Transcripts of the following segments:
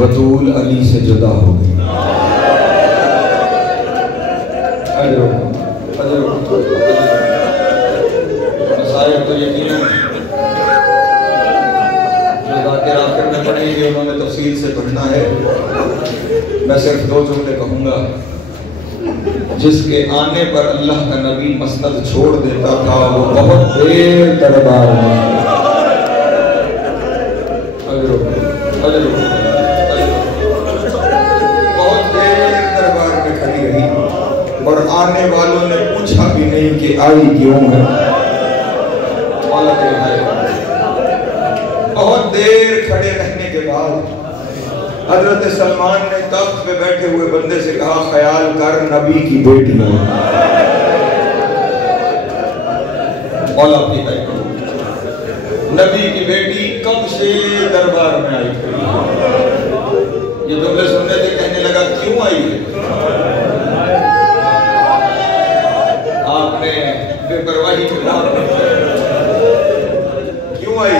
बतूल अली से जुदा हो गई। मसाइल तो यकीनन जो जाकिर आखिर में पढ़ेंगे उन्होंने तफसील से पढ़ना है। मैं सिर्फ दो जुमले कहूँगा। जिसके आने पर अल्लाह का नबी मसनद छोड़ देता था वो बहुत देर दरबार में बहुत देर दरबार में खड़ी रही और आने वालों ने पूछा भी नहीं कि आई क्यों है। बहुत देर खड़े रहने के बाद हजरत सलमान ने तख्त पे बैठे हुए बंदे से कहा, ख्याल कर नबी की बेटी है। नबी की बेटी कब से दरबार में आई थी। ये जुमले सुनने से कहने लगा क्यों आई है। आपने बेपरवाही के बाद क्यों आई है।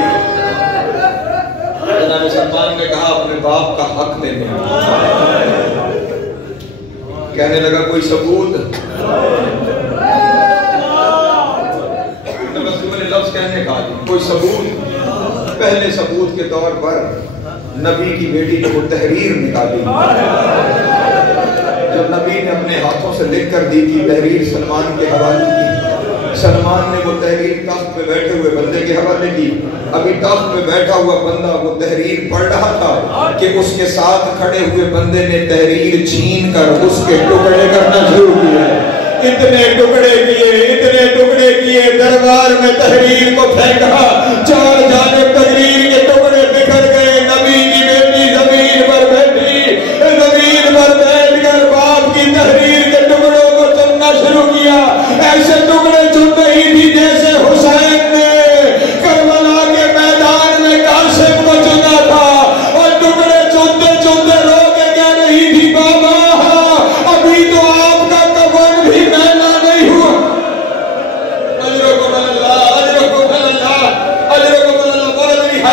जनाब सलमान ने कहा अपने बाप का हक लेने। कहने लगा कोई सबूत। लफ्ज कहने का कोई सबूत। पहले सबूत के तौर पर नबी की बेटी ने वो तहरीर निकाली जो नबी ने अपने हाथों से लिख कर दी थी। तहरीर सलमान के हवाले की। सलमान ने वो तहरीर तख्त पे बैठे हुए बंदे के हवाले की। अभी तख्त पे बैठा हुआ बंदा वो तहरीर पढ़ रहा था कि उसके साथ खड़े हुए बंदे ने तहरीर छीन कर उसके टुकड़े करना शुरू किया। इतने टुकड़े किए दरबार में तहरीर को फेंका। चार जानिब तहरीर के टुकड़े बिखर गए। नबी की बेटी जमीन पर बैठी। जमीन पर बैठकर बाप की तहरीर के टुकड़ों को चुनना शुरू किया। ऐसे टुकड़े चुन रही थी जैसे हुसैन ने करबला के मैदान में कासिम को चुना था। और टुकड़े चुनते चुनते रो के कह रही थी, बाबा अभी तो आपका कफन भी मैला नहीं हुआ।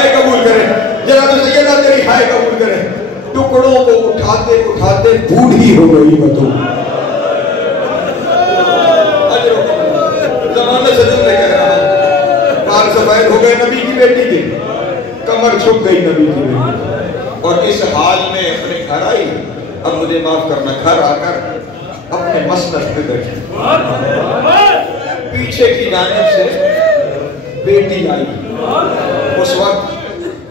कबूल करें जनाब सैयदा तेरी हाय कबूल करें। टुकड़ों को उठाते उठाते बूढ़ी हो गई। बतो जमाने से जुमले कह रहा हूं। बाल सफेद हो गए नबी की बेटी के। कमर झुक गई नबी की बेटी। और इस हाल में अपने घर आई। अब मुझे माफ करना, घर आकर अपने मसनद पे बैठी। पीछे की जानिब से बेटी आई। उस वक्त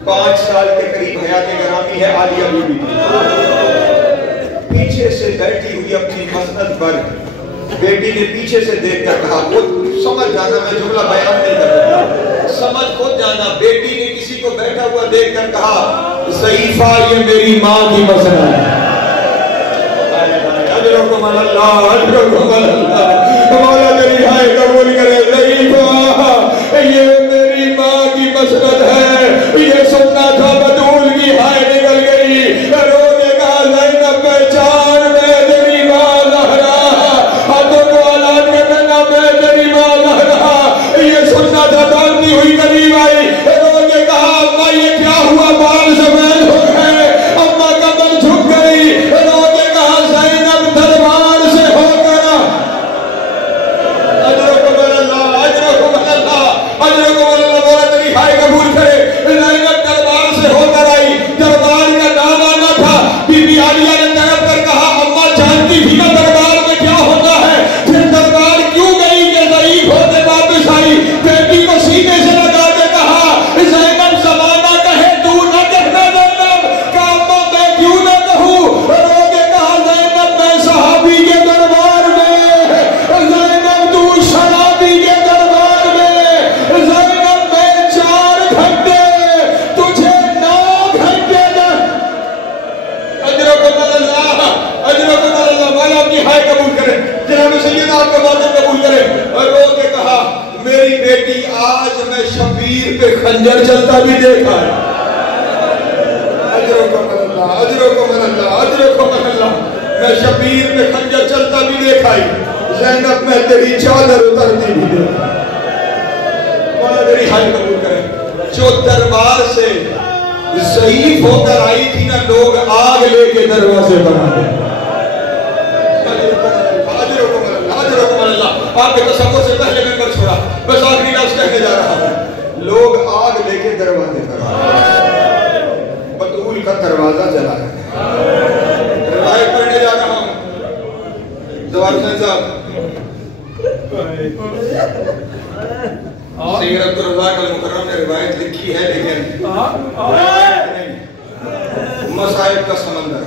5 साल के करीब हयात गरामी है आलिया बीबी। पीछे से बैठी हुई अपनी मसनद पर बेटी ने पीछे से देखकर कहा, वो समझ जाना मैं जुमला बयान नहीं कर रहा, समझ खुद जाना। बेटी ने किसी को बैठा हुआ देखकर कहा, ज़ईफा ये मेरी माँ की मसनद है। मौला तेरी हाय कबूल करे। ज़ईफा ये मेरी माँ की मसनद है। ये सुनना था बतूल की हाय निकल गई। रो के कहा, ज़ैनब पहचान मैं तेरी माँ ज़हरा। हाथों को औलाद में कहना मैं तेरी माँ ज़हरा। ये सुनना था दौड़ती हुई करीब आई। रो के कहा, अम्मा ये क्या हुआ, बाल सफेद हो गए। अम्मा कमर झुक गई। रो के कहा, ज़ैनब दरबार से होकर कबूल करे। ज़ैनब दरबार से होकर आई। दरबार का नाम आना था। बीबी आलिया ने तड़प कर कहा, अम्मा जानती थी ना दरबार में क्या होता है, फिर दरबार क्यों गई कि ज़ईफ होते वापस आई। बेटी को सीने से लगा के कहा, ज़ैनब ज़माना कहे तू न कहना। ज़ैनब का अम्मा मैं क्यों न कहूँ। रो के कहा, ज़ैनब मैं सहाबी के दरबार में। ज़ैनब तू शराबी के दरबार में। ज़ैनब मैं 4 घंटे तुझे 9 घंटे वाला की हाय कबूल करे। जनाब सैयद आपका बातें कबूल करे। और रो के कहा, मेरी बेटी आज मैं शबीर पे खंजर चलता भी देखा है। मैं शबीर पे खंजर चलता भी देखा है। ज़ैनब मैं तेरी चादर उतरती भी देखा। तेरी हाय कबूल करे। जो दरबार से ضعیف ہو کر آئی تھی نا، لوگ آگ لے کے دروازے پر آ گئے. آپ کے تصور سے پہلے میں کر چھوڑا، بس آخری لفظ کہنے جا رہا ہوں. لوگ آگ لے کے دروازے پر آ گئے. بطول کا دروازہ جلا ہے. روایت پڑھنے جا رہا ہوں. زوار حسین صاحب سید عبدالرزاق المکرم نے روایت لکھی ہے، لیکن مصائب کا سمندر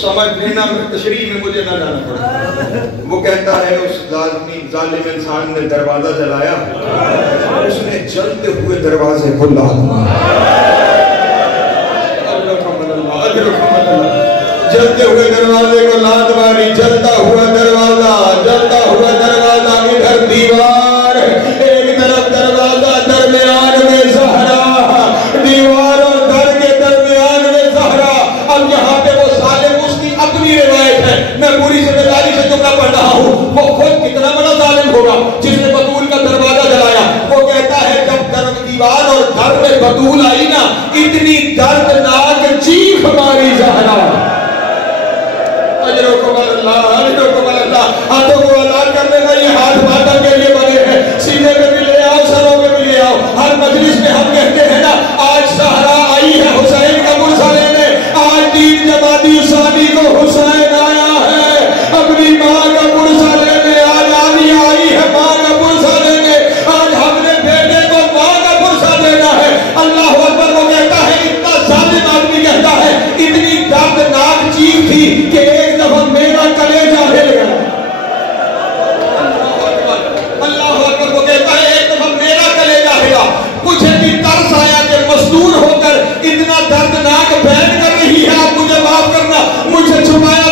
سمجھ لینا، تشریح میں مجھے نہ جانا پڑا. وہ کہتا ہے اس ظالم انسان نے دروازہ جلایا، اس نے جلتے ہوئے دروازے کو لاد مارا. جلتے ہوئے دروازے کو لاد ماری. جلتا ہوا دروازہ، جلتا ہوا دروازہ، ادھر دیوار، ایک طرف دروازہ، درمیان میں زہرا، دیوار اور در کے درمیان میں زہرا. اب یہاں پہ وہ ظالم، اس کی اپنی روایت ہے، میں پوری ذمہ داری سے جملہ پڑھ رہا ہوں. وہ خود کتنا بڑا ظالم ہوگا جس نے بطول کا دروازہ جلایا. وہ کہتا ہے جب دیوار اور در میں بطول آئی نا، اتنی دردناک چیخ ماری زہرا. اجرکم اللہ، اجرکم اللہ. ہاتھوں کو ادا کرنے کا یہ ہاتھ ماتم کے لیے بنے ہیں. سینے میں بھی لے آؤ، سروں میں بھی لے آؤ. ہر مجلس میں ہم کہتے ہیں نا، آج زہرا آئی ہے حسین کا پرسہ لینے. آج 3 جمادی ثانی کو حسین آیا ہے اپنی ماں کا پرسہ لینے. آج آدھی آئی ہے ماں کا پرسہ لینے. آج ہم نے بیٹے کو ماں کا پرسہ دینا ہے. اللہ اکبر. وہ کہتا ہے، اتنا ظالم آدمی کہتا ہے، اتنی دردناک چیخ تھی کہ ایک دفعہ میرا کلیجہ ہل گیا. اللہ اکبر. وہ کہتا ہے ایک دفعہ میرا کلیجہ ہلا. مجھے بھی ترس آیا کہ مصدور ہو کر اتنا دردناک بیان کر رہی ہے، آپ مجھے معاف کرنا، مجھے چھپایا